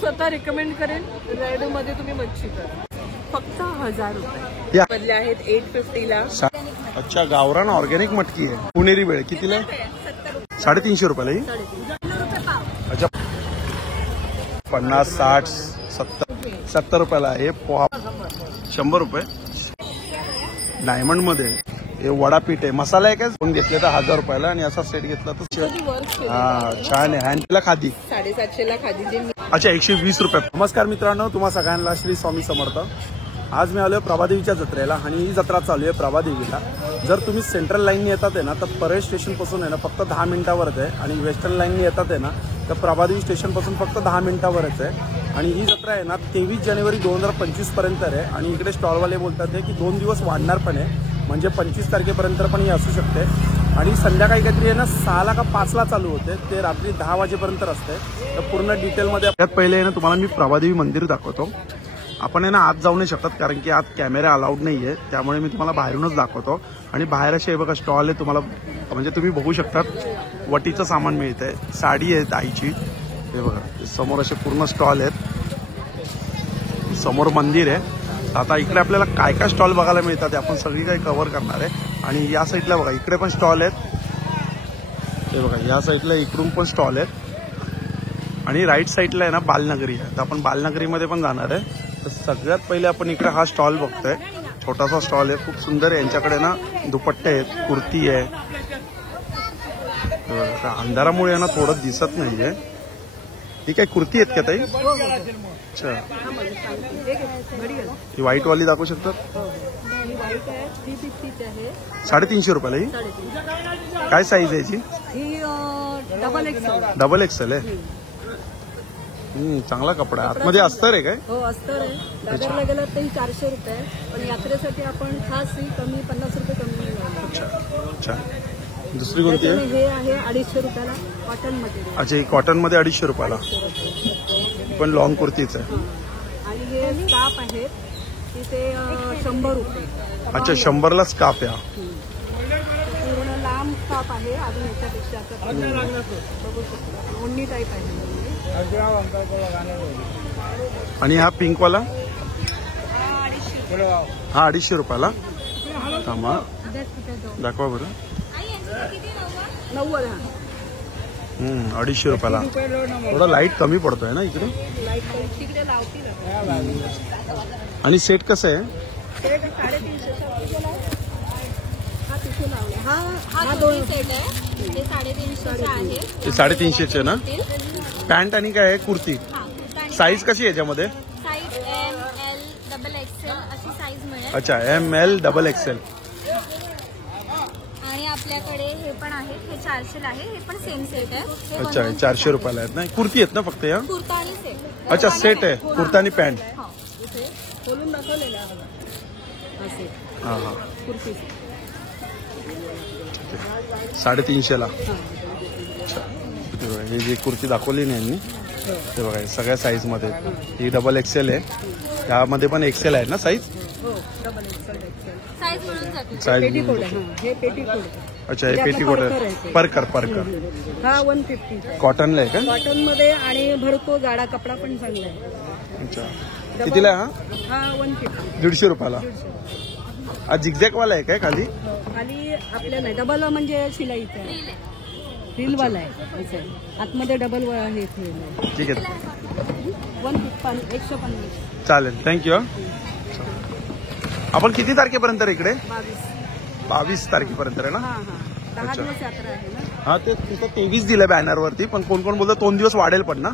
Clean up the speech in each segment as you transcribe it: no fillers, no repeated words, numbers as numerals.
स्वतः रिकमेंड करेन रेड मध्ये तुम्ही मच्छी करा. फक्त 1000 रुपये बदले आहेत 850 ला. अच्छा गावरान ऑर्गॅनिक मटकी आहे. पुणेरी वेळ कितीला? 350 रुपयाला ही. अच्छा 50 60 70 रुपयाला हे पोहा. 100 रुपये. डायमंड मध्ये हे वडापीठ आहे. मसाला आहे काय? कोण घेतले तर 1000 रुपयाला आणि असा सेट घेतला तर हा छान आहे. हँडला खादी 750 ला खादी. अच्छा 120 रुपये. नमस्कार मित्रांनो, तुम्हा सगळ्यांना श्री स्वामी समर्थ. आज मी आलोय प्रभादेवीच्या जत्रेला आणि ही जत्रा चालू आहे प्रभादेवीला. जर तुम्ही सेंट्रल लाईनने येतात आहे ना तर परेड स्टेशन पासून आहे ना फक्त 10 मिनिटावरच आहे आणि वेस्टर्न लाईनने येतात आहे ना तर प्रभादेवी स्टेशन पासून फक्त 10 मिनिटावरच आहे. आणि ही जत्रा आहे ना 23 जानेवारी 2025 पर्यंत आहे आणि इकडे स्टॉलवाले बोलतात की 2 दिवस वाढणार पण आहे, म्हणजे 25 तारखेपर्यंत पण ही असू शकते. आणि संध्याकाळी काहीतरी आहे ना 6ला का 5ला चालू होते, ते रात्री 10 वाजेपर्यंत असते. तर पूर्ण डिटेलमध्ये त्यात पहिले आहे ना तुम्हाला मी प्रभादेवी मंदिर दाखवतो. आपण आहे ना आत जाऊ नाही शकत कारण की आत कॅमेरा अलाउड नाही आहे, त्यामुळे मी तुम्हाला बाहेरूनच दाखवतो. आणि बाहेर असे बघा स्टॉल आहे, तुम्हाला म्हणजे तुम्ही बघू शकता वटीचं सामान मिळतंय, साडी आहे आईची. हे बघा समोर असे पूर्ण स्टॉल आहेत, समोर मंदिर आहे. आता इकडे आपल्याला काय काय स्टॉल बघायला मिळतात आपण सगळी काही कव्हर करणार आहे. आणि या साईडला बघा इकडे पण स्टॉल आहेत. हे बघा या साईडला इकडून पण स्टॉल आहेत आणि राईट साईडला आहे ना बालनगरी आहे. तर आपण बालनगरीमध्ये पण जाणार आहे. तर सगळ्यात पहिले आपण इकडे हा स्टॉल बघतोय. छोटासा स्टॉल आहे, खूप सुंदर आहे. यांच्याकडे ना दुपट्टे आहेत, कुर्ती आहे. अंधारामुळे ना थोडं दिसत नाहीये. ही काय कुर्ती आहेत का ताई? अच्छा ही व्हाईट वाली दाखवू शकतात? 350 रुपयाला ही. काय साईज आहे याची? डबल एक्सेल आहे. चांगला कपडा आहे. आतमध्ये अस्तर आहे काय? हो अस्तर आहे. दादरला गेलं तर 400 रुपये, पण यात्रेसाठी आपण खास कमी 50 रुपये कमी. अच्छा दुसरी कोणती आहे? हे आहे 250 रुपयाला कॉटन मध्ये. अच्छा ही कॉटन मध्ये 250 रुपयाला, पण लॉंग कुर्तीच आहे. आणि हे स्कार्फ आहेत तिथे 100 रुपये. अच्छा 100ला स्कार्फ आहे. पूर्ण लांब स्कार्फ आहे. अजून याच्यापेक्षा बघू शकतो ओढणी टाईप आहे. आणि हा पिंक वाला हा 250 रुपयाला. थांबा दाखवा बरं. 90. 250 रुपयाला. थोडा लाईट कमी पडतोय ना इकडे. आणि सेट कसं आहे? सेट 350 आहे ना. पॅन्ट आणि काय आहे कुर्ती. साईज कशी आहे याच्यामध्ये? अच्छा ML XL. आणि आपल्याकडे हे पण आहे, हे 400 आहे. हे पण सेम सेट आहे. अच्छा 400 रुपयाला आहेत ना. कुर्ती आहेत ना फक्त या? कुर्ता आणि सेट. अच्छा सेट आहे कुर्ता आणि पॅन्ट. खोलून दाखवलेला हा हा कुर्ती 350ला. अच्छा ही जी कुर्ती दाखवली नाही यांनी ते बघा सगळ्या साईज मध्ये. ही डबल XL आहे. यामध्ये पण XL आहे ना साईज? साईज मिळून जाते. हे पेटीकोट. अच्छा हे पेटीकोट आहे. परकर हा 150 कॉटनला आहे का? कॉटन मध्ये आणि भरतो जाडा कपडा पण चांगला आहे. अच्छा कितीला हा? 150. 150 रुपयाला. हा झिगझॅग वाला आहे काय खाली? खाली आपल्या नाही डबल म्हणजे शिलाईचा रीलवाला आहे. असं आतमध्ये डबल हे ठीक आहे 150. चालेल थँक्यू. आपण किती तारखेपर्यंत इकडे? 22 तारखेपर्यंत आहे ना. 10 दिवस यात्रा आहे ना. हा ते तिथं 23 दिलं बॅनरवरती, पण कोण कोण बोलतं 2 दिवस वाढेल पण ना.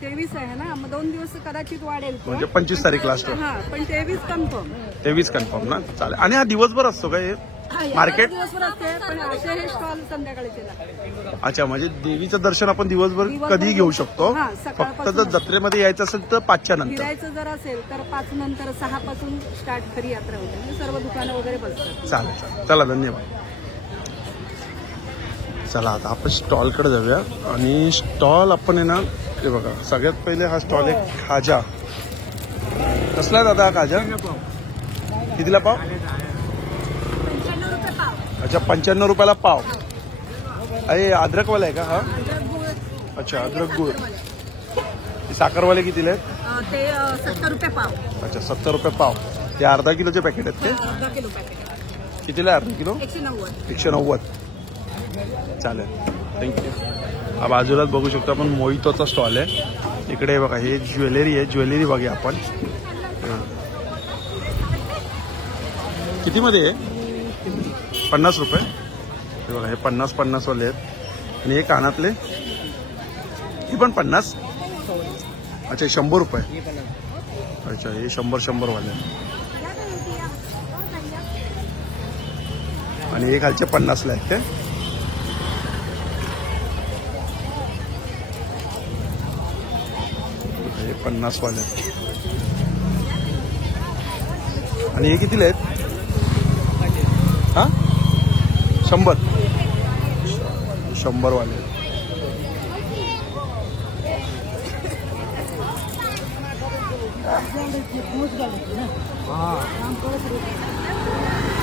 23 आहे ना, मग 2 दिवस कदाचित वाढेल. म्हणजे 25 तारीख लास्ट. पण 23 कन्फर्म. 23 कन्फर्म ना. चालेल. आणि हा दिवसभर असतो का हे मार्केट? दिवसभर असते, पण असे हे स्टॉल संध्याकाळचे. अच्छा म्हणजे देवीचं दर्शन आपण दिवसभर कधीही घेऊ शकतो. फक्त जर जत्रेमध्ये यायचं असेल तर 5च्या नंतर. फिरायचं जर असेल तर 5 नंतर 6 पासून स्टार्ट खरी यात्रा होते. म्हणजे सर्व दुकानं वगैरे बसतात. चालेल चला धन्यवाद. चला आता आपण स्टॉलकडे जाऊया. आणि स्टॉल आपण आहे ना हे बघा सगळ्यात पहिले हा स्टॉल आहे खाजा. कसला आहे दादा खाजा? कितीला पाव? 95 रुपये पाव. अच्छा 95 रुपयाला पाव. अरे अद्रकवाला आहे का हा? अच्छा अद्रक गुळ. साखरवाले कितीला आहेत? ते 70 रुपये पाव. अच्छा 70 रुपये पाव. ते अर्धा किलोचे पॅकेट आहेत ते अर्धा किलो पॅकेट. कितीला आहे अर्धा किलो? 190. 190. चालेल थँक्यू. हा बाजूलाच बघू शकतो आपण मोहितोचा स्टॉल आहे. इकडे बघा हे ज्वेलरी आहे. ज्वेलरी बघूया आपण कितीमध्ये आहे? 50 रुपये. हे बघा हे 50 वाले आहेत. आणि हे कानातले हे पण 50. अच्छा 100 रुपये. अच्छा हे 100 वाले आहेत. आणि हे खालचे 50 ला आहेत ते. हे 50 वाले आहेत. आणि हे कितीला आहेत? हा 100 वाले.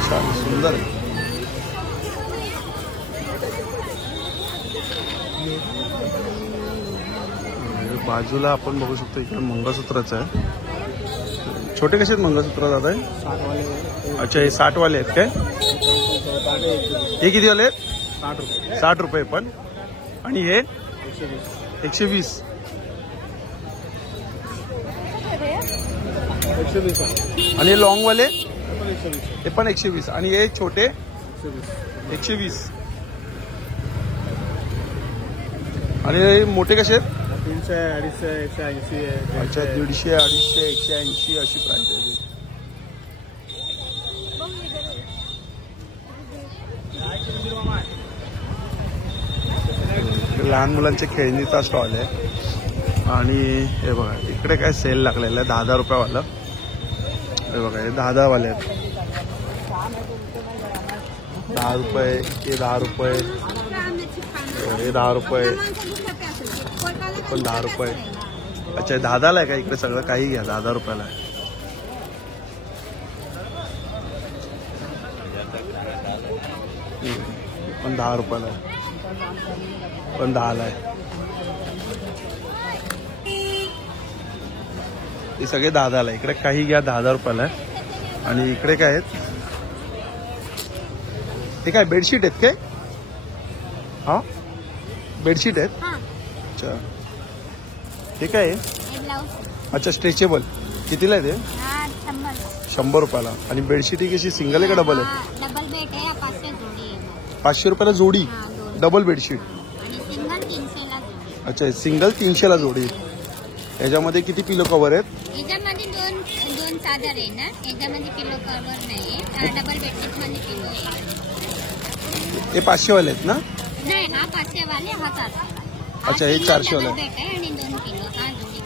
छान सुंदर आहे. बाजूला आपण बघू शकतो इकडे मंगळसूत्राचं आहे. छोटे कसे आहेत मंगळसूत्र दादा? अच्छा हे 60 वाले आहेत काय? हे किती वाले आहेत? 60 रुपये पण. आणि हे 120. आणि हे लॉंग वाले हे पण 120. आणि हे छोटे 120. आणि हे मोठे कसे आहेत? 300, 250, 180 आहे. अच्छा 150, 250, 180 अशी प्राइस आहे. लहान मुलांचे खेळणीचा स्टॉल आहे. आणि हे बघा इकडे काय सेल लागलेलं आहे 10 रुपयावालं. हे बघा हे 10 वाले आहेत. 10 रुपये. हे 10 रुपये. हे 10 रुपये. पण 10 रुपये. अच्छा 10 आहे का? इकडे सगळं काही घ्या 10 रुपयाला आहे. पण 10 रुपयाला आहे. पण 10 आहे. हे सगळे 10 आहे. इकडे काही घ्या 10 रुपयाला आहे. आणि इकडे काय आहेत? हे काय बेडशीट आहेत काय? हा बेडशीट आहेत. अच्छा हे काय आहे? अच्छा स्ट्रेचेबल. कितीला आहे ते? 100 रुपयाला. आणि बेडशीट ही कशी सिंगल आहे का डबल आहे? डबल बेड आहे 500 जोडी आहे. 500 रुपयाला जोडी डबल बेडशीट. आणि सिंगल 300 ला जोडी. अच्छा सिंगल 300 ला जोडी. याच्यामध्ये किती पिलो कव्हर आहेत? याच्यामध्ये दोन चादर आहे ना. याच्यामध्ये पिलो कव्हर नाही. डबल बेडशीट मध्ये पिलो आहे. हे 500 वाले आहेत ना? नाही हा 500 वाले हा 400. अच्छा हे 400 वाले. बेड आहे आणि 2 किलो हा जोडी.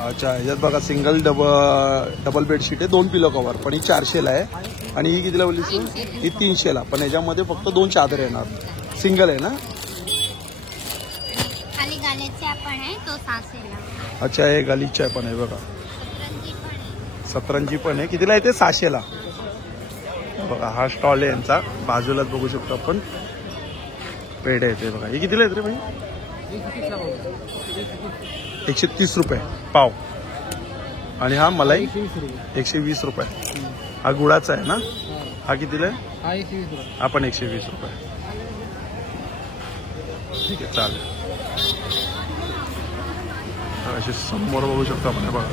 अच्छा ह्याच्यात बघा सिंगल डबल बेडशीट आहे 2 पिलो कव्हर. पण ही 400 ला आहे. आणि ही कितीला बोललीस तू? ही 300 ला. पण याच्यामध्ये फक्त 2 चादर येणार. सिंगल आहे ना? खाली गालेच्या पण आहे तो 600 ला. अच्छा हे गालीच्या पण आहे बघा. सतरंजी पण आहे. कितीला येते? 600 ला. बघा हा स्टॉल आहे यांचा. बाजूलाच बघू शकतो आपण पेढे येते बघा. हे कितीला येते रे भाई? 130 रुपये पाव. आणि हा मलाई 120 रुपये. हा गुळाचा आहे ना? हा कितीला आहे? हा पण 120 रुपये. ठीक आहे चालेल. असे समोर बघू शकतो आपण बघा.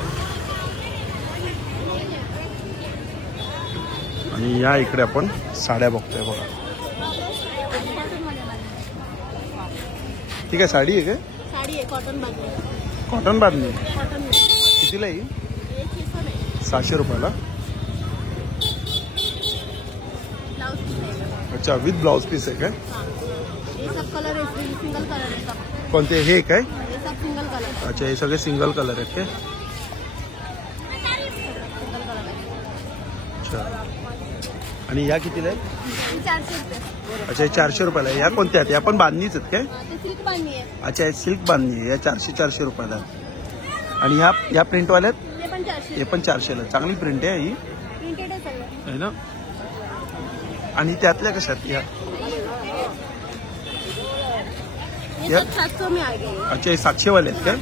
आणि या इकडे आपण साड्या बघतोय बघा. ठीक आहे साडी आहे काय? साडी आहे कॉटन बांधणी. कॉटन बांधणी कॉटन कितीला येईल? 600 रुपयाला. अच्छा विथ ब्लाउज पीस आहे काय? ये सब कलर है, सिंगल कलर है सब. कोणते हे काय? ये सब सिंगल कलर. अच्छा हे सगळे सिंगल कलर आहेत काय? सिंगल कलर है. अच्छा आणि या कितीला आहे? 400 रुपये. अच्छा हे 400 रुपयाला आहे. या कोणत्या आहेत? या पण बांधणीच आहेत काय? ते सिल्क बांधणी आहे. अच्छा हे सिल्क बांधणी आहे. या 400 रुपयाला आहे. आणि ह्या प्रिंटवाल्या आहेत? ते पण 400. हे पण 400 ला. चांगली प्रिंट आहे ही प्रिंटेड आहे सगळं. आहे ना? आणि त्यातल्या कशात या? ये सब 700 में आ गए. अच्छा हे 700 वाले आहेत काय?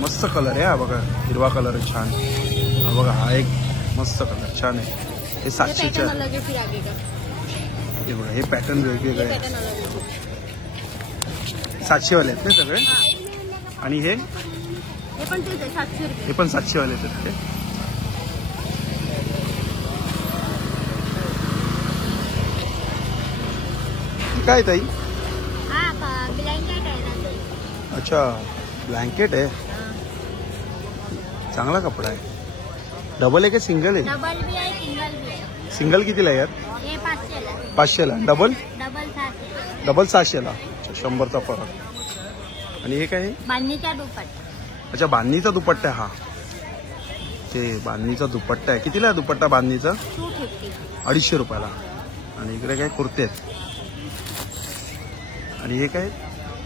मस्त कलर आहे हा बघा, हिरवा कलर आहे छान. हा बघा हा एक मस्त कलर छान आहे. हे 700चे आहे. हे बघा हे पॅटर्न वेगवेगळे आहे. 700 वाले आहेत ना सगळे. आणि हे पण तेच आहे 700 रुपये. हे पण 700 वाले आहेत ते. काय ताई? हा ब्लँकेट आहे ना ते. अच्छा ब्लँकेट आहे. चांगला कपडा आहे. डबल आहे का सिंगल आहे? डबल बी आहे सिंगल बी आहे. सिंगल कितीला आहे यार? हे 500ला. 500ला. डबल? डबल 600. डबल 600ला. 100चा फरक. आणि हे काय आहे? बांधणीचा दुपट्टा. अच्छा बांधणीचा दुपट्टा हा. ते बांधणीचा दुपट्टा आहे. कितीला आहे दुपट्टा बांधणीचा? 250. 250 रुपयाला. आणि इकडे काय कुर्ते आहेत. आणि हे काय?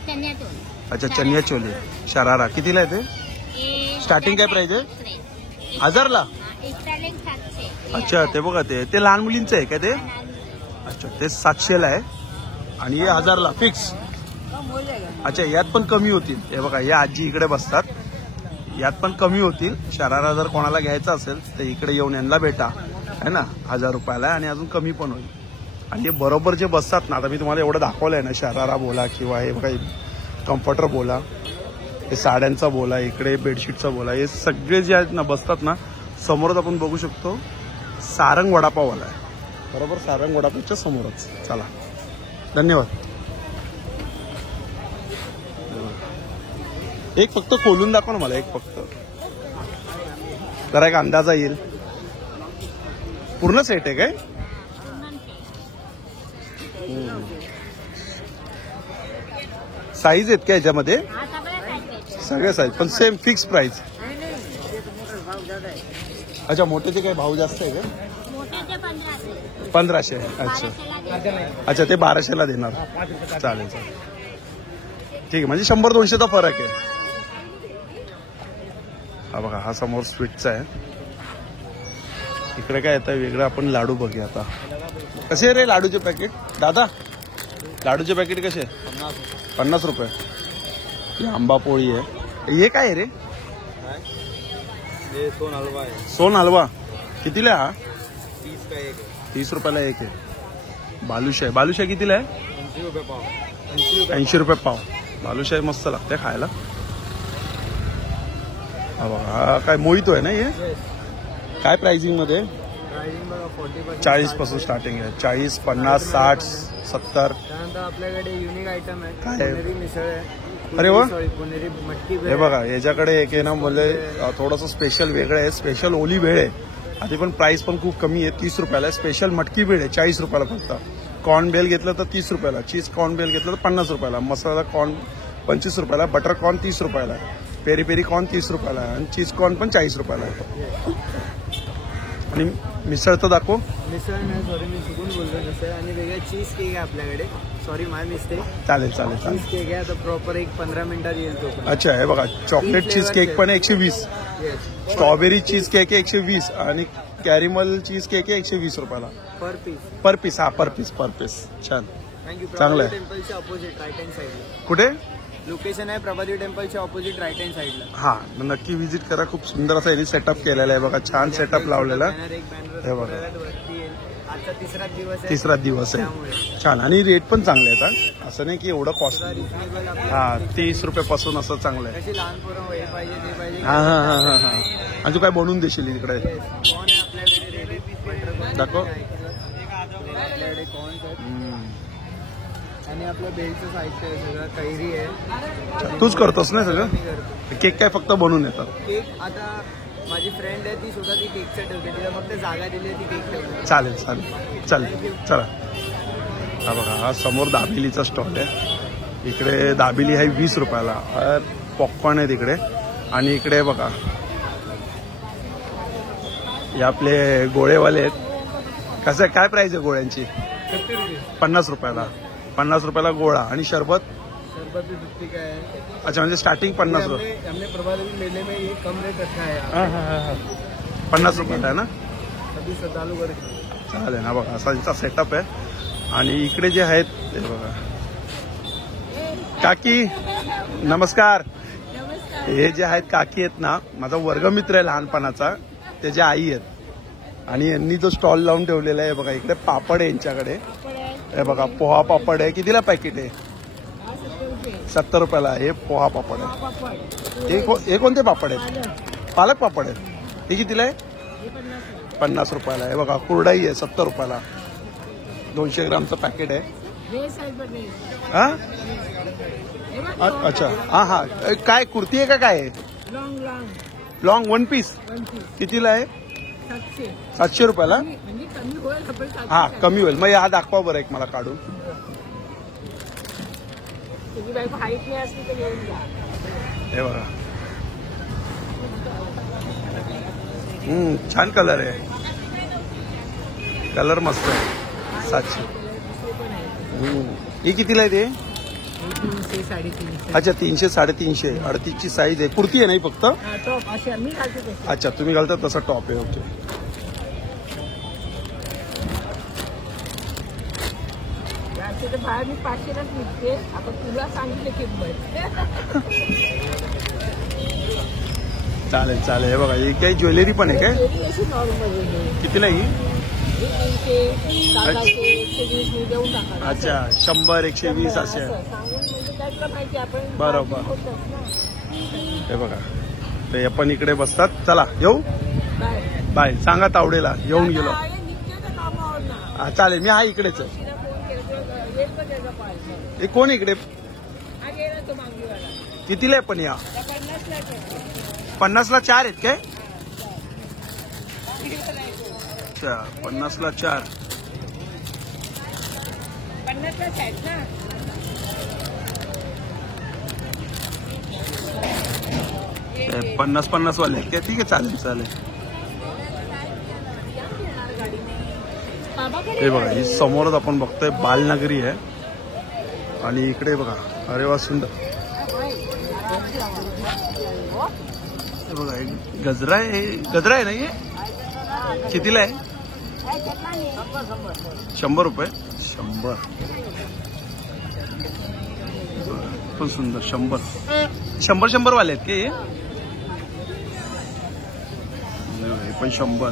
चनिया चोली. अच्छा चनिया चोली शरारा. कितीला आहे ते? स्टार्टिंग काय प्राइस आहे? 1000ला. स्टार्टिंग 700. अच्छा ते बघा ते लहान मुलींचं आहे का ते? अच्छा ते 700ला आहे. आणि हे 1000ला फिक्स. अच्छा यात पण कमी होतील. हे बघा या आजी इकडे बसतात. यात पण कमी होतील. शरारा जर कोणाला घ्यायचा असेल तर इकडे येऊन यांना भेटा है ना. 1000 रुपयाला आणि अजून कमी पण होईल. आणि हे बरोबर जे बसतात ना, आता मी तुम्हाला एवढं दाखवलं आहे ना, शरारा बोला किंवा हे बघा कम्फर्टर बोला, हे साड्यांचा बोला, इकडे बेडशीटचा बोला, हे सगळे जे आहेत ना बसतात ना, समोरच आपण बघू शकतो सारंग वडापाववाला आहे. बरोबर सारंग वडापावच्या समोरच. चला धन्यवाद. एक फक्त खोलून दाखव ना मला, एक फक्त जरा एक अंदाजा येईल. पूर्ण सेट आहे काय? साईज आहेत का याच्यामध्ये? सगळे साईज पण सेम फिक्स प्राइस. अच्छा मोठ्याचे काय भाव जास्त आहे का? 1500. अच्छा अच्छा ते 1200ला देणार. चालेल चालेल ठीक आहे. म्हणजे 100-200चा फरक आहे. हा बघा हा समोर स्वीटचा आहे. इकडे काय येतं वेगळं. आपण लाडू बघूया आता. कसे रे लाडूचे पॅकेट दादा? लाडूचे पॅकेट कसे? 50 रुपये. ही आंबा पोळी आहे. हे काय आहे रे? सोन हलवा आहे. सोन हलवा. कितीला हा? 30 का एक आहे. 30 रुपयाला एक आहे. बालुशाही. बालुशाही कितीला आहे? 80 रुपये पाव. 80 रुपये पाव. बालुशाही मस्त लागते खायला. हा बघा हा काय मोहितो आहे ना हे? काय प्राइसिंग मध्ये? प्राइसिंग बघा 40% 40 पासून स्टार्टिंग आहे. 40, 50, 60, 70. त्यानंतर आपल्याकडे युनिक आयटम आहे. काय आहे? पुणेरी मिसळ आहे. अरे वा. पुणेरी मटकी भेळ हे बघा याच्याकडे एक आहे ना म्हणजे थोडंसं स्पेशल वेगळं आहे. स्पेशल ओली भेळ आहे. आधी पण प्राइस पण खूप कमी आहे. 30 रुपयाला आहे. स्पेशल मटकी भेळ आहे 40 रुपयाला फक्त. कॉर्न बेल घेतलं तर 30 रुपयाला. चीज कॉर्न बेल घेतलं तर 50 रुपयाला. मसाला कॉर्न 25 रुपयाला. बटर कॉर्न 30 रुपयाला. पेरी पेरी कॉर्न 30 रुपयाला. आणि चीज कॉर्न पण 40 रुपयाला. आणि मिसळ तर दाखव. मिसळ नाही सॉरी मी चुकून बोलतो तसं. आणि वेगळा चीज केक आहे आपल्याकडे. सॉरी माय मिस्टेक. चालेल चालेल चालेल. चीज केक आहे. आता प्रॉपर एक 15 मिनिटात येईल तो पण. अच्छा हे बघा चॉकलेट चीज केक पण आहे 120. येस स्ट्रॉबेरी चीज केक आहे 120. आणि कॅरिमल चीज केक आहे 120 रुपयाला पर पीस. पर पीस. हा पर पीस पर पीस. छान थँक्यू. चांगलं आहे. टेम्पलच्या ऑपोजिट राईट हँड साईडला कुठे? लोकेशन आहे प्रभादेवी टेम्पलच्या ऑपोजिट राईट हँड साईडला. हा नक्की व्हिजिट करा. खूप सुंदर असा यांनी सेटअप केलेला आहे बघा. छान सेटअप लावलेला. बॅनर एक बॅनर हे बघा. वरती येईल. आजचा तिसरा दिवस आहे. तिसरा दिवस आहे. त्यामुळे छान. आणि रेट पण चांगले आहेत. हा. असं नाही की एवढं कॉस्टली. रिजनेबल हा 30 रुपयापासून असं चांगलं आहे. कशी लहान पोरं हे पाहिजे ते पाहिजे. हा हा हा हा हा. आणि तू काय बनवून देशील इकडे? कॉर्न आहे आपल्याकडे रेडी. बटर कॉर्न दाखव. आपल्याकडे कॉर्न्स आहेत. आणि आपलं बेलचं साहित्य आहे सगळं. कैरी आहे. तूच करतोस ना सगळं? मी करतो. केक काय फक्त बनवून येतात? केक आता माझी फ्रेंड आहे ती सुद्धा ती केकचं ठेवते. तिला फक्त जागा दिली आहे ती केक ठेवते. चालेल चालेल चालेल चला. हा बघा हा समोर दाबेलीचा स्टॉल आहे. इकडे दाबेली आहे 20 रुपयाला. पॉपकॉर्न आहे तिकडे. आणि इकडे बघा हे आपले गोळेवाले आहेत. कसं काय प्राइस आहे गोळ्यांची? 50 रुपयाला. 50 रुपयाला गोळा. आणि सरबत? शरबत भी 50 का है. अच्छा म्हणजे स्टार्टिंग 50 रुपये. हमने प्रभादेवी मेले में ये कम रेट रखा है. 50 रुपयाला आहे ना? अभी श्रद्धालु वर्ग. चालेल ना बघा असा त्यांचा सेटअप आहे. आणि इकडे जे आहेत ते बघा. काकी नमस्कार. हे जे आहेत काकी आहेत ना, माझा वर्गमित्र आहे लहानपणाचा, त्याच्या आई आहेत आणि यांनी जो स्टॉल लावून ठेवलेला आहे बघा. इकडे पापड आहे यांच्याकडे. हे बघा पोहा पापड आहे. कितीला पॅकेट आहे? 70 रुपयाला. हे पोहा पापड आहे. हे कोणते पापड आहेत? पालक पापड आहेत. हे कितीला आहे? 50 रुपयाला. हे बघा कुरडाई आहे 70 रुपयाला. 200 ग्रामचं पॅकेट आहे. हा अच्छा. हा हा. काय कुर्ती आहे का काय? Long one piece. कितीला आहे? 700 रुपयाला. हा कमी होईल. मग हा दाखवा बरं एक मला काढून. हे बघा. छान कलर आहे. कलर मस्त आहे. 700. ही कितीला आहे ते? 300 350. अच्छा 300 350. 38ची साईज आहे. कुर्ती आहे नाही फक्त? टॉप असे मी घालते तसे. अच्छा तुम्ही घालता तसा टॉप आहे. ओके. याचे तर बाहेर मी 500लाच विकते. आता तुला सांगितलं किंमत. चालेल चालेल. हे बघा ही काही ज्वेलरी पण आहे काय? अशी नॉर्मल आहे. कितीला ही? 300 120 मी देऊन टाका. अच्छा 100 120 असे. सांगून म्हणजे काय तुला माहिती आपण बरोबर. होतच ना. हे बघा ते आपण इकडे बसतात. चला येऊ. बाय. बाय. सांगा तावडेला येऊन गेलो. निघते त्या कामावर ना. हा चालेल. मी हा इकडेच आहे. तिला फोन केला येईल का त्याचा पार्सल. हे कोण इकडे? हा गेला तो मागणीवाला. कितीला आहे पण या? 50 ला 50ला 4 आहेत काय? अच्छा 50ला 4. 50 लाच आहेत ना. ते 50 वाले आहेत काय? ठीक आहे चालेल चालेल. हे बघा ही समोरच आपण बघतोय बालनगरी आहे आणि इकडे बघा. अरे वा सुंदर. हे बघा एक गजरा आहे. गजरा आहे ना हे? कितीला आहे? 100 रुपये. 100 पण सुंदर. 100 वाले आहेत के? हे पण 100.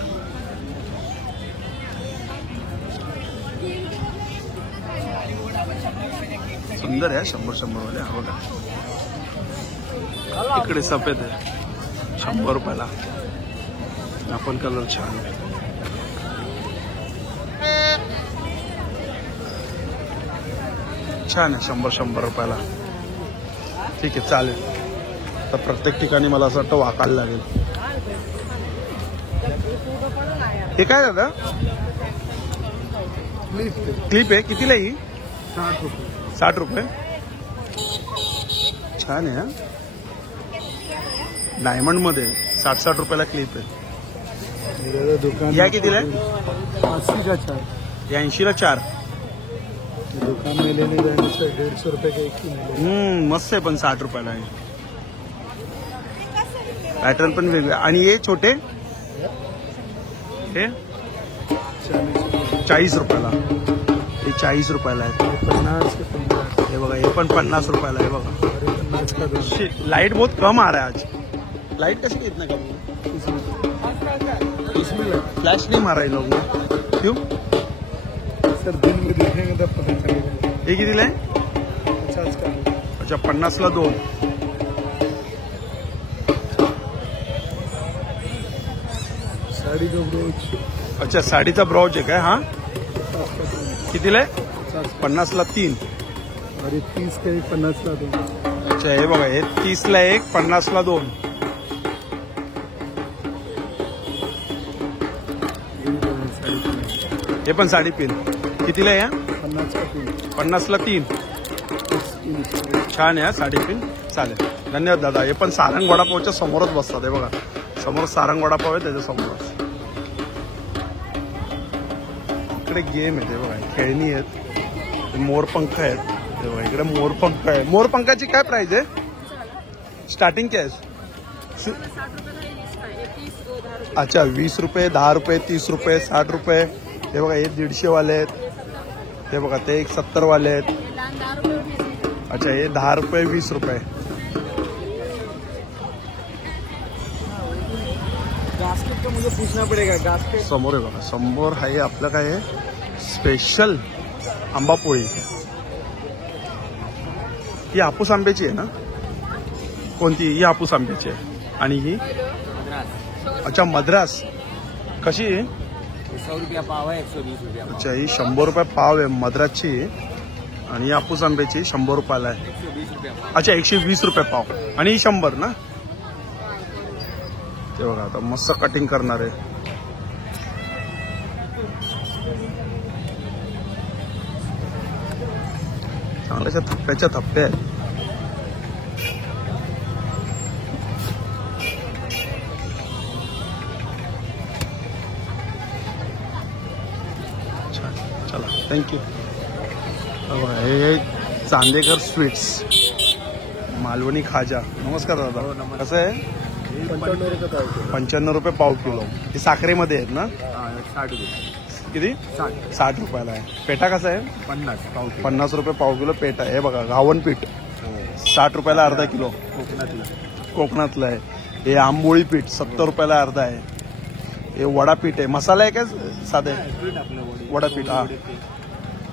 सुंदर आहे. 100 वाले. हा बघा इकडे सफेद आहे 100 रुपयाला. आपण कलर छान आहे. छान आहे. 100 रुपयाला. ठीक आहे चालेल. तर प्रत्येक ठिकाणी मला असं वाटतं वाकायला लागेल. हे काय दादा? क्लिप आहे. कितीला ही? 60 रुपये. छान आहे. डायमंड मध्ये 60 रुपयाला क्लिप आहे. दुकान या कितीला आहे? 80 का 4. 80ला 4. दुकान में लेने जाने से 150 रुपए का एक ही मिलेगा. मस्त आहे पण 60 रुपयाला आहे. पॅटर्न पण वेगळे. आणि हे छोटे हे 40 रुपयाला. हे 40 रुपयाला आहे. 50 के 50. हे बघा हे पण 50 रुपयाला आहे. बघा 50 का 2. लाइट बहुत कम आ रहा है आज. लाइट कैसे इतना कम? फ्लैश नहीं मारा इन लोगों ने. क्यों? सर दिन में देखेंगे तब पता चलेगा. हे कितीला आहे? 50 का. अच्छा 50ला 2. साड़ी का ब्रोच. अच्छा साडीचा ब्राउज आहे काय? हा कितीला आहे? 50ला 3. और ये 30 का एक 50 का 2. अच्छा हे बघा हे 30ला 1 50ला 2. हे पण साडी पिन. कितीला आहे? 50 का 3. 50ला 3. छान आहे साडी पिन. चालेल धन्यवाद दादा. हे पण सारंग वडापावच्या समोरच बसतात. हे बघा समोर सारंग वडापाव आहे त्याच्या समोरच. इकडे गेम आहे. ते बघा खेळणी आहेत. मोरपंख आहेत. ते बघा इकडे मोरपंख आहे. मोरपंखाची काय प्राइस आहे? स्टार्टिंग काय आहे? अच्छा 20 रुपये 10 रुपये 30 रुपये 60 रुपये. हे बघा हे 150 वाले आहेत. हे बघा ते 70 वाले आहेत. अच्छा हे 10 रुपये 20 रुपये. का मुझे पूछना पड़ेगा घास पे समोर आहे बघा, समोर आहे आपलं काय आहे स्पेशल आंबा पोळी. ही हापूस आंब्याची आहे ना? कोणती? ही हापूस आंब्याची आहे. आणि ही अच्छा मद्रास. कशी आहे? 100 रुपया पाव है, 120 रुपया. अच्छा, ही 100 रुपये पाव आहे मद्रासची. आणि ही हापूस आंब्याची 100 रुपयाला आहे. 120 रुपया. अच्छा, 120 रुपये पाव. आणि ही 100 ना? ते बघा आता मस्त कटिंग करणार आहे. चांगल्याच्या थप्प्याच्या थप्प्या आहेत. छान, चला थँक्यू. हे चांदेकर स्वीट्स, मालवणी खाजा. नमस्कार दादा, कसं आहे? 55 रुपये पाव. 55 रुपये पाव किलो. हे साखरेमध्ये आहेत ना? 60 रुपये. किती? 60 रुपयाला आहे. पेठा कसा आहे? 50 पाव किलो. 50 रुपये पाव किलो पेठा आहे. हे बघा गावण पीठ 60 रुपयाला अर्धा किलो. कोकणातलं आहे. हे आंबोळी पीठ 70 रुपयाला अर्धा आहे. हे वडा पीठ आहे. मसाला आहे का साधे? वडा पीठ.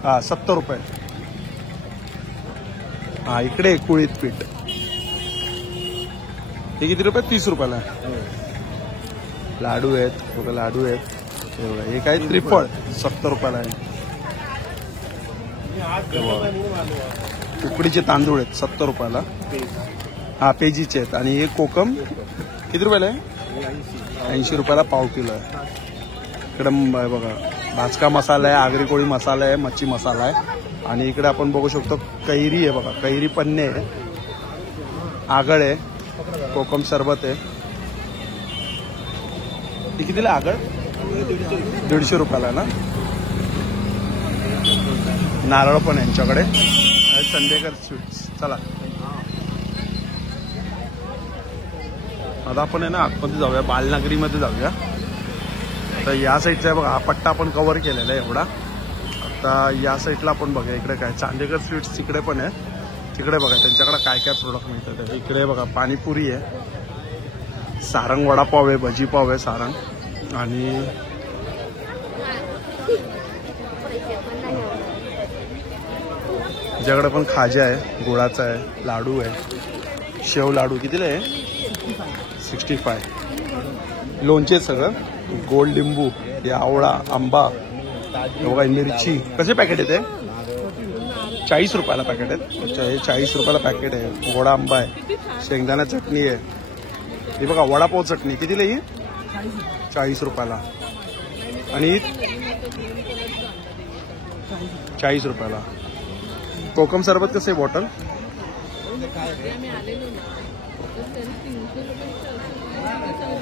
हा 70 रुपये. हा इकडे कुळीत पीठ. हे किती रुपये? 30 रुपयाला आहे. लाडू आहेत बघा, लाडू आहेत. हे काय त्रिफळ 70 रुपयाला आहे. उकडीचे तांदूळ आहेत 70 रुपयाला. हा पेजीचे आहेत. आणि हे कोकम किती रुपयाला आहे? 80 रुपयाला पाव किलो आहे. इकडे बघा भाजका मसाला आहे, आगरी कोळी मसाला आहे, मच्छी मसाला आहे. आणि इकडे आपण बघू शकतो कैरी आहे बघा, कैरी पन्ने आहे, आगळ आहे, कोकम सरबत आहे. ती कितीला आगळ? 150 रुपयाला ना. नारळ पण आहे यांच्याकडे. चांदेकर स्वीट्स. चला आता आपण आहे ना आतमध्ये जाऊया, बालनगरीमध्ये जाऊया. तर या साईडचा आहे बघा, हा पट्टा आपण कव्हर केलेला आहे एवढा. आता या साईडला आपण बघा, इकडे काय चांदेकर स्वीट्स तिकडे पण आहे. तिकडे बघा त्यांच्याकडे काय काय प्रोडक्ट मिळतात. इकडे बघा पाणीपुरी आहे, सारंग वडापाव आहे, भजी पाव आहे सारंग. आणि त्याच्याकडे पण खाजा आहे, गुळाचा आहे, लाडू आहे, शेव लाडू. कितीला आहे? 65. लोणचे सगळं, गोड लिंबू, हे आवळा, आंबा, बघा मिरची. कसे पॅकेट येते? 40 रुपयाला पॅकेट आहेत. अच्छा, हे 40 रुपयाला पॅकेट आहे. गोडा आंबा आहे, शेंगदाणा चटणी आहे. हे बघा वडापाव चटणी कितीला ही? 40 रुपयाला. आणि 40 रुपयाला. कोकम सरबत कसं आहे बॉटल?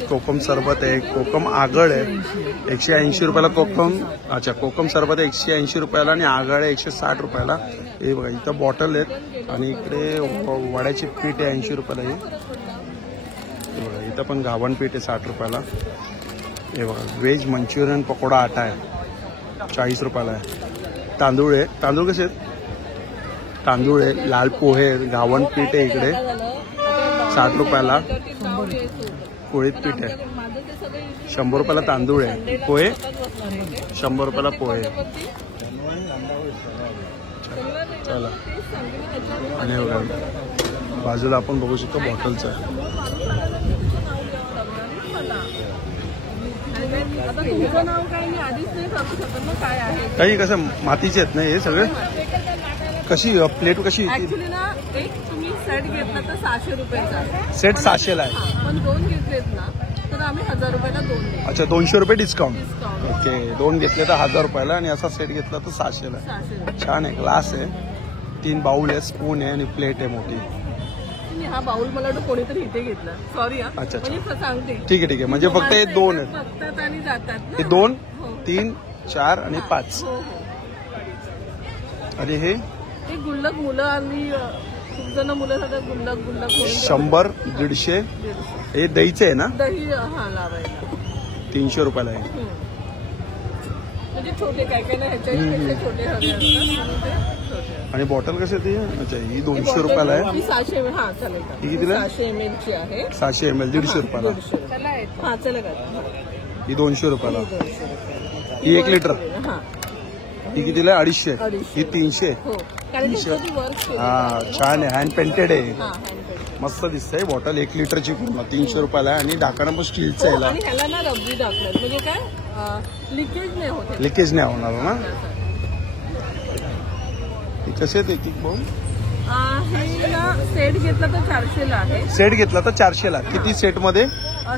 कोकम सरबत आहे, कोकम आगळ आहे 180 रुपयाला कोकम. अच्छा, कोकम सरबत आहे 180 रुपयाला आणि आगळ आहे 160 रुपयाला. हे बघा इथं बॉटल आहेत. आणि इकडे वड्याची पीठ आहे 80 रुपयाला. हे बघा इथं पण गावण पीठ आहे 60 रुपयाला. हे बघा व्हेज मंचुरियन पकोडा आटा आहे 40 रुपयाला आहे. तांदूळ आहे, तांदूळ कसे आहेत? तांदूळ आहे, लाल पोहे, गावण पीठ आहे इकडे 60 रुपयाला. पोळीत पीठ आहे 100 रुपयाला. तांदूळ आहे, पोहे 100 रुपयाला पोहे. चला आणि बघा बाजूला आपण बघू शकतो बॉटलचं आहे. काही कसं मातीचे आहेत ना हे सगळे. कशी प्लेट कशी? ऍक्च्युली ना एक तुम्ही सेट घेतला तर 600 रुपयाचा सेट 600ला आहे. पण 2 घेतलेत ना तर आम्ही 1000 रुपयाला 2 देऊ. अच्छा, 200 रुपये डिस्काउंट. डिस्काउंट. ओके, 2 घेतले तर 1000 रुपयाला आणि असा सेट घेतला तर 600ला. 600. छान आहे, ग्लास आहे, 3 बाउल आहे, स्पून आहे आणि प्लेट आहे मोठी. हा बाउल मला वाटतं कोणीतरी इथे घेतला. सॉरी हा. अच्छा. म्हणजे सांगते. ठीक आहे ठीक आहे. म्हणजे फक्त हे 2 आहेत. बघतात आणि जातात ना. हे 2, हो. 3, 4 आणि 5. हो हो. आणि हे ते गुल्लक मुलं आणि खूप जण मुलं सगळं गुल्लक गुल्लक म्हणून 100, 150. हे दहीचे आहे ना? दही हा लावायला 300 रुपयाला आहे. म्हणजे छोटे काय काय ना ह्याच्याही पेक्षा छोटे हवे असतात म्हणून ते छोटे असतात. आणि बॉटल कशी आहे ती? अच्छा, ही 200 रुपयाला आहे. ही 600 हा चालेल का? ही कितीला आहे? 600 ml ची आहे. 600 ml 150 रुपयाला. 150. हा चला का? ही 200 रुपयाला. 200 रुपये. ही 1 लिटर. हा ही कितीला आहे? 250. 250. ही 300. हो कारण त्याचं ती वर्क केलेलं हा छान आहे, हँड पेंटेड आहे. हा हँडपेड. मस्त दिसतंय. बॉटल 1 लिटरची पूर्ण 300 रुपयाला आहे आणि ढाकणं पण स्टीलचं आहे. आणि ह्याला ना रबरी टाकलं म्हणजे काय लिकेज नाही होत. लिकेज नाही होणार ना. ही कशी आहे एक भाऊ? हे ना सेट घेतला तर 400 ला आहे. सेट घेतला तर 400 ला. किती सेट मध्ये?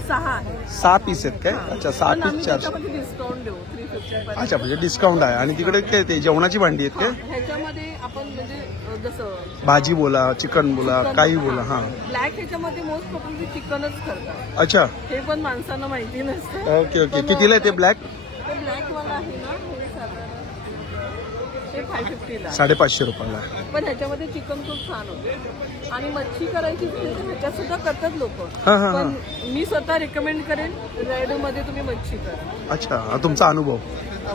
6 आहे. 6 पीस आहेत काय? अच्छा, 6 पण पीस आम्ही 400. त्याच्यामध्ये डिस्काउंट देऊ 350 पर्यंत. अच्छा, म्हणजे डिस्काउंट आहे. आणि तिकडे काय ते जेवणाची भांडी आहेत काय? ह्याच्यामध्ये आपण म्हणजे जसं भाजी बोला, चिकन बोला, काही बोला. हा ब्लॅक ह्याच्यामध्ये मोस्ट प्रोबेबली चिकनच करतात. अच्छा, हे पण माणसांना माहिती नसतं. Okay okay. कितीला आहे ते ब्लॅक? ते ब्लॅक वाला आहे ना हे साधारण ते 550 ला आहे. 550 रुपयाला. पण ह्याच्यामध्ये चिकन खूप छान होते आणि मच्छी करायची असेल तर ह्याच्यात सुद्धा करतात लोक. हा, हा, पण मी स्वतः रिकमेंड करेन रेड मध्ये तुम्ही मच्छी करा. अच्छा, हा तुमचा अनुभव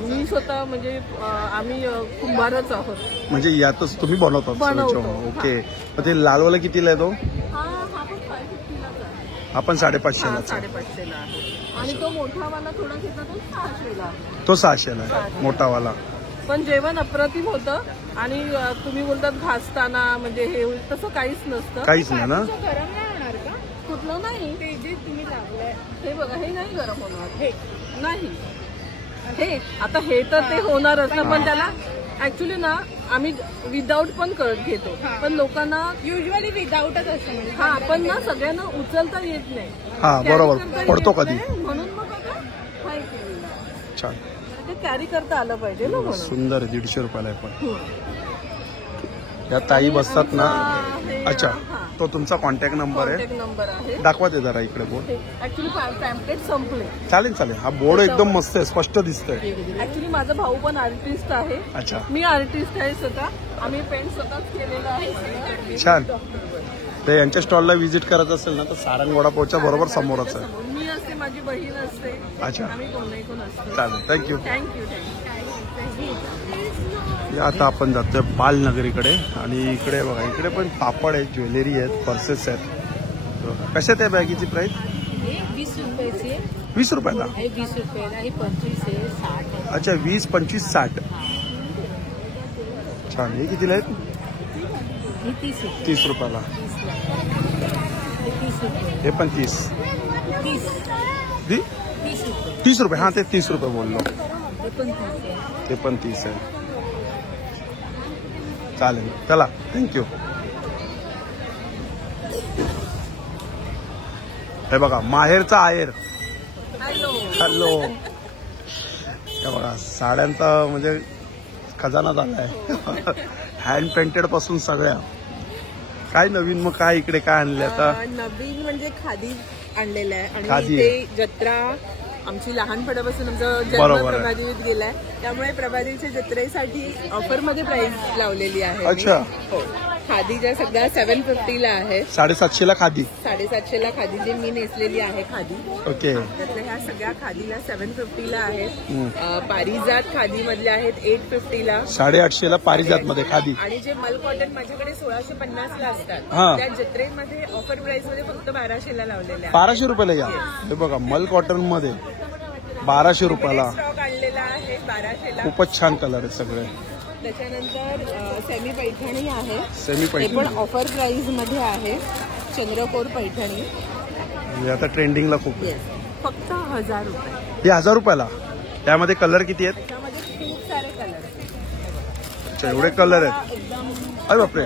मी स्वतः म्हणजे आम्ही कुंभारच आहोत. म्हणजे यातच तुम्ही बनवतात? बनवतो. ओके. मग ते लालवाला कितीला आहे तो? हा पण 550 लाच आहे. आपण 550 हा ला. 550 ला आहे. आणि तो मोठावाला थोडा घेतला तो 600 ला आहे. तो 600 ला आहे मोठावाला. पण जेवण अप्रतिम होतं आणि तुम्ही बोलतात घासताना म्हणजे हे होईल तसं काहीच नसतं. काहीच नाही ना. गरम नाही होणार का? कुठलं नाही ते जे तुम्ही लावलंय हे बघा हे नाही गरम होणार. हे नाही हे आता हे तर ते होणारच ना. पण त्याला ऍक्च्युली ना आम्ही विदाऊट पण घेतो. पण लोकांना युजली विदाऊटच असतं म्हणजे हा पण ना सगळ्यांना उचलता येत नाही. हा बरोबर, Carry करता पडतो येत कधी. नाही, म्हणून मग आता हाय केलेलं आहे. छान, ते कॅरी करता आलं पाहिजे ना म्हणून. सुंदर आहे. 150 रुपयाला आहे. पण हम्म. या ताई बसतात ना. हे, अच्छा, हा. तो तुमचा कॉन्टॅक्ट नंबर आहे. कॉन्टॅक्ट नंबर आहे. दाखवा ते जरा इकडे बोर्ड. ऍक्च्युली पॅम्पलेट संपले. चालेल चालेल. हा बोर्ड एकदम मस्त आहे, स्पष्ट दिसतोय. ऍक्च्युली माझा भाऊ पण आर्टिस्ट आहे. अच्छा, मी आर्टिस्ट आहे स्वतः. आम्ही पेंट स्वतःच केलेलं आहे. छान. ते यांच्या स्टॉलला व्हिजिट करायचं असेल ना तर सारंग वडापावच्या बरोबर समोरच आहे. मी असते, माझी बहीण असते. अच्छा, आम्ही कोणही कोण असतो. चालेल. थँक्यू. थँक्यू. आता आपण जातोय बालनगरीकडे आणि इकडे बघा, इकडे पण पापड आहेत, ज्वेलरी आहेत, पर्सेस आहेत. कशा त्या बॅगीची प्राइस? 20 रुपयाची 20 रुपयाला. आहे. 20 रुपयाला आहे. 25 आहे. 60 आहे. अच्छा, 20, 25, 60. छान. हे कितीला आहेत? ही 30 आहे. 30 रुपयाला. हे 30 रुपये. हे पण 30. 30 रुपये. 30 रुपये. हा, ते 30 रुपये बोललो. हे पण 30 आहे. ते पण 30 आहे. चालेल, चला. थँक्यू. हे बघा, माहेरचा आहेर. हॅलो. हे बघा, साड्यांचा म्हणजे खजाना झालाय. हँड पेंटेड पासून सगळ्या. काय नवीन मग काय इकडे काय आणले आता? नवीन म्हणजे खादी आणलेलं आहे. आणि खादी इथे जत्रा आमची लहानपणापासून आमचा जन्म बरोबर आहे. प्रभादेवीत गेलाय. त्यामुळे प्रभादेवीच्या जत्रेसाठी ऑफर मध्ये प्राइस लावलेली आहे. अच्छा. हो. खादीच्या सगळ्या 750 ला आहे. 750 ला खादी. 750 ला खादी जे मी नेसलेली आहे खादी. ओके. त्यातल्या ह्या सगळ्या खादीला 750 ला आहेत. पारिजात खादी मधल्या आहेत 850 ला. 850 ला पारिजात मध्ये खादी. आणि जे मल कॉटन माझ्याकडे 1650 ला असतात हा. त्या जत्रेमध्ये ऑफर प्राइस मध्ये फक्त 1200 ला लावलेल्या आहेत. 1200 रुपयाला घ्या. हे बघा, मल कॉटन मध्ये 1200 रुपयाला. स्टॉक आणलेला आहे 1200 ला. खूपच छान कलर आहेत सगळे. त्याच्यानंतर सेमी पैठणी आहे. सेमी ते पैठणी पण ऑफर प्राइस मध्ये आहे. चंद्रकोर पैठणी म्हणजे आता ट्रेंडिंगला खूप आहे. फक्त 1000 रुपये. हे 1000 रुपयाला. त्यामध्ये कलर किती आहेत? त्याच्यामध्ये खूप सारे कलर आहेत. अच्छा, एवढे कलर आहेत. एकदम अरे बापरे,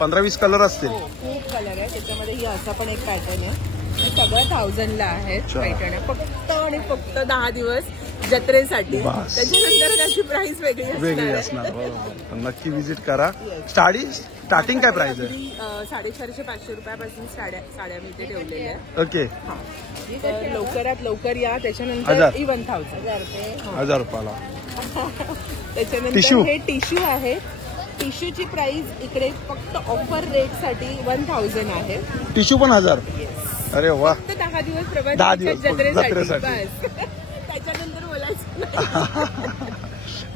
15-20 कलर असतील. खूप कलर आहे. त्याच्यामध्ये ही असा पण एक पॅटर्न आहे. हे सगळं 1000 ला आहेत अच्छा. पैठण्या. फक्त आणि फक्त 10 दिवस जत्रेसाठी. बस. त्याच्यानंतर त्याची प्राइस वेगळी वेगळी आहे. असणार. बरोबर. तर नक्की विजिट करा. स्टार्टिंग काय प्राइस आहे? 450-500 रुपयापासून साड्या मी इथे ठेवलेल्या आहेत. ओके. तर लवकरात लवकर या. 1000. त्याच्यानंतर 1000 रुपये. 1000 रुपयाला. त्याच्यानंतर टिश्यू. हे टिश्यू आहे. टिश्यूची प्राइस इकडे फक्त ऑफर रेट साठी 1000 आहे. टिश्यू पण 1000. अरे वा. फक्त 10 दिवस 10 प्रभादेवीच्या दिवस जत्रेसाठी जत्रेसाठी. बस. त्याच्यानंतर बोलायचं नाही.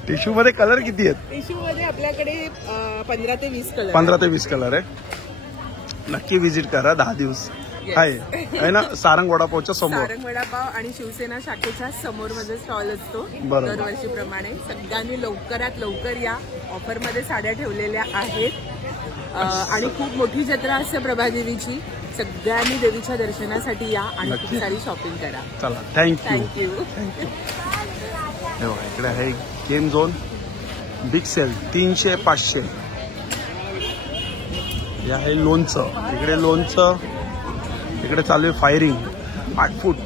टिश्यू मध्ये कलर किती आहेत? टिश्यू मध्ये आपल्याकडे 15 ते 20 कलर. 15 ते 20 कलर आहे. नक्की विजिट करा 10 दिवस आहे ना. सारंग वडापावच्या समोर. सारंग वडापाव आणि शिवसेना शाखेच्या समोर माझा स्टॉल असतो बरोबर. दरवर्षीप्रमाणे. सगळ्यांनी लवकरात लवकर या. ऑफर मध्ये साड्या ठेवलेल्या आहेत आणि खूप मोठी जत्रा असते प्रभादेवीची. सगळ्यांनी देवीच्या दर्शनासाठी या आणि खूप नक्की. सारी शॉपिंग करा. चला थँक्यू. थँक्यू. हे बघा इकडे आहे गेम झोन बिग सेल 300-500. हे आहे लोणचं. इकडे लोणचं. इकडे चालू आहे फायरिंग 8 फूट.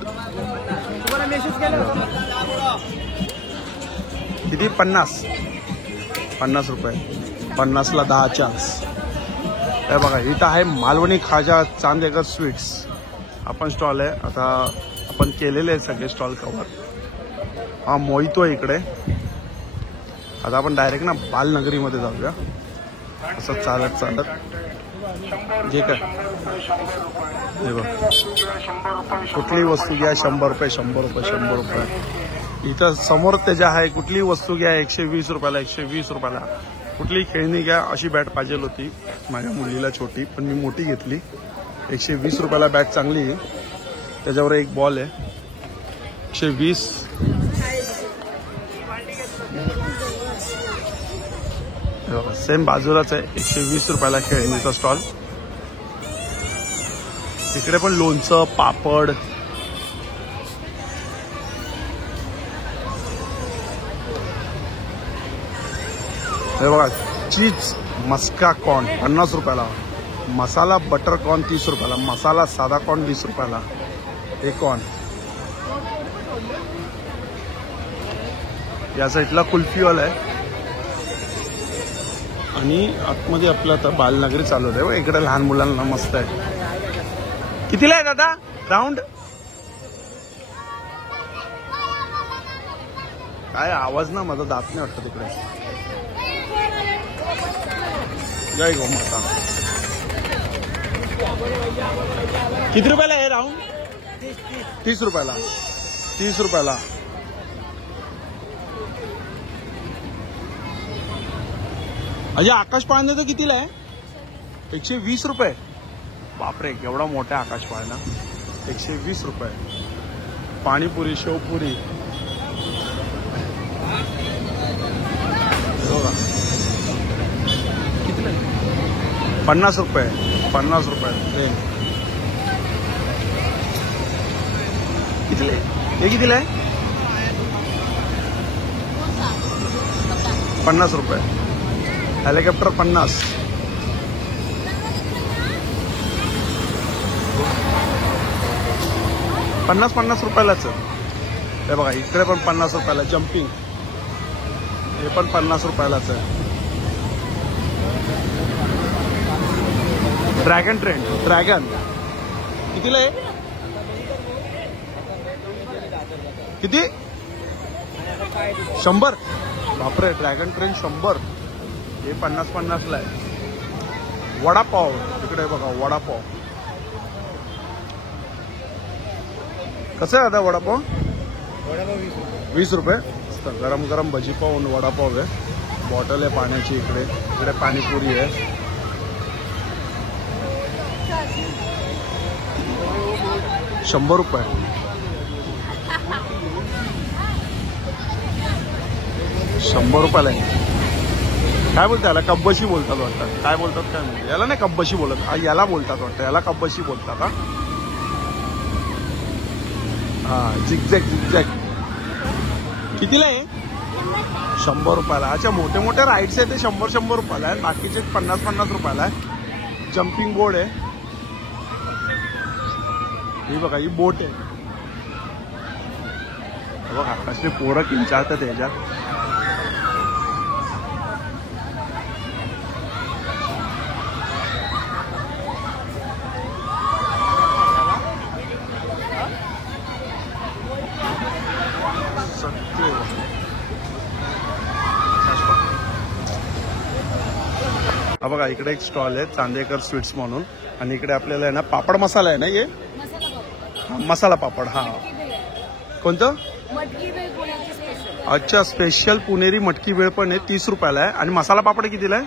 किती? 50 रुपये. 50ला 10 चान्स. हे बघा इथं आहे मालवणी खाजा चांदेकर स्वीट्स. आपण स्टॉल आहे. आता आपण केलेले आहे सगळे स्टॉल कव्हर. हा मोहितो आहे इकडे. आता आपण डायरेक्ट ना बालनगरीमध्ये जाऊया. असं चालत चालत जे काय हे बघ कुठलीही वस्तू घ्या 100 रुपये 100 रुपये 100 रुपये. इथं समोर त्याच्या आहे कुठलीही वस्तू घ्या 120 रुपयाला 120 रुपयाला. कुठलीही खेळणी घ्या. अशी बॅट पाहिजे होती माझ्या मुलीला छोटी, पण मी मोठी घेतली. 120 रुपयाला बॅट चांगली आहे. त्याच्यावर एक बॉल आहे 120. सेम बाजूलाच आहे 120 रुपयाला खेळणीचा स्टॉल. तिकडे पण लोणचं पापड. हे बघा चीज मस्का कॉर्न 50 रुपयाला. मसाला बटर कॉर्न 30 रुपयाला. मसाला साधा कॉर्न 20 रुपयाला एक कॉर्न. या साईडला कुल्फीवाला आहे. आणि आतमध्ये आपलं आता बालनगरी चालू आहे. इकडे लहान मुलांना मस्त आहे. कितीला आहे दादा राऊंड? काय आवाज ना माझा दात नाही वाटतं तिकडे. जय गो माता. किती रुपयाला आहे राऊंड? 30 रुपयाला. 30 रुपयाला. अजय आकाश पाळणा तर कितीला आहे? 120 रुपये. बापरे एवढा मोठा आकाश पाळणा 120 रुपये. पाणीपुरी शेवपुरी. कितीला? 50 रुपये. 50 रुपये. कितीला? हे कितीला आहे? 50 रुपये. हेलिकॉप्टर 50. पन्नास रुपयालाच. हे बघा इकडे पण 50 रुपयाला जम्पिंग. हे पण 50 रुपयालाच आहे. Dragon train. ड्रॅगन कितीला आहे? किती? 100. बापरे ड्रॅगन ट्रेन 100. हे 50-50ला आहे. वडापाव इकडे बघा वडापाव. कसं आहे दादा वडापाव? 20 रुपये. गरम गरम भजीपाव आणि वडापाव आहे. बॉटल आहे पाण्याची. इकडे पाणीपुरी आहे. ₹100. ₹100 आहे. काय बोलतात याला? कब्बशी बोलतात वाटतं. काय बोलतात काय नाही. याला नाही कब्बशी बोलत. याला बोलतात वाटतं. याला कब्बशी बोलतात. हा झिगझॅग झिगझॅग. कितीला आहे? 100 रुपयाला. अच्छा मोठे मोठे राईड्स आहे ते 100 रुपयाला आहे. बाकीचे 50 रुपयाला आहे. जम्पिंग बोर्ड आहे. ही बघा ही बोट आहे. बघा कसले पोरं किंचाळतात त्याच्यात. हा बघा इकडे एक स्टॉल आहे चांदेकर स्वीट्स म्हणून. आणि इकडे आपल्याला आहे ना पापड मसाला आहे ना. ये मसाला पापड. हा कोणतं? अच्छा, स्पेशल पुणेरी मटकी भेळ पण आहे, 30 रुपयाला आहे. आणि मसाला पापड कितीला आहे?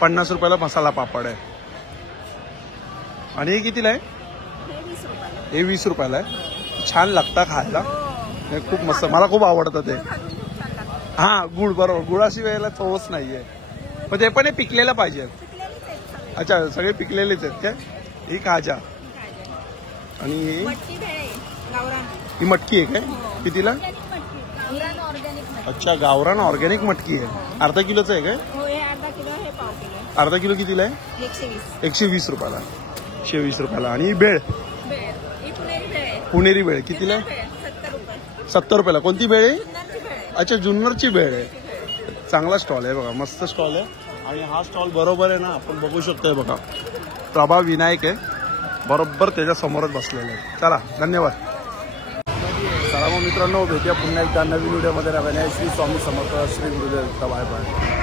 50 रुपयाला मसाला पापड आहे. आणि हे कितीला आहे? हे 20 रुपयाला आहे. छान लागतं खायला, हे खूप मस्त, मला खूप आवडतं ते. हा, गुळ, बरोबर, गुळाशी वेळेला चवच नाहीये. पण ते पण हे पिकलेलं पाहिजे. अच्छा, सगळे पिकलेलेच आहेत काय? ही खाजा. आणि ही मटकी आहे काय? कितीला? अच्छा, गावरान ऑर्गॅनिक मटकी आहे. अर्धा किलोचं आहे काय? अर्धा किलो कितीला आहे? 120 रुपयाला. 120 रुपयाला. आणि ही भेळ, पुणेरी भेळ कितीला आहे? 70 रुपयाला. कोणती भेळ आहे? अच्छा, जुन्नरची भेळ आहे. चांगला स्टॉल आहे बघा, मस्त स्टॉल आहे. आणि हा स्टॉल बरोबर आहे ना, आपण बघू शकतोय बघा, प्रभा विनायक आहे, बरोबर त्याच्या समोरच बसलेलं आहे. चला, धन्यवाद. चला मग मित्रांनो, भेटूया पुन्हा एकदा नवीन व्हिडिओमध्ये. श्री स्वामी समर्थ, श्री गुरुदेव. Bye bye.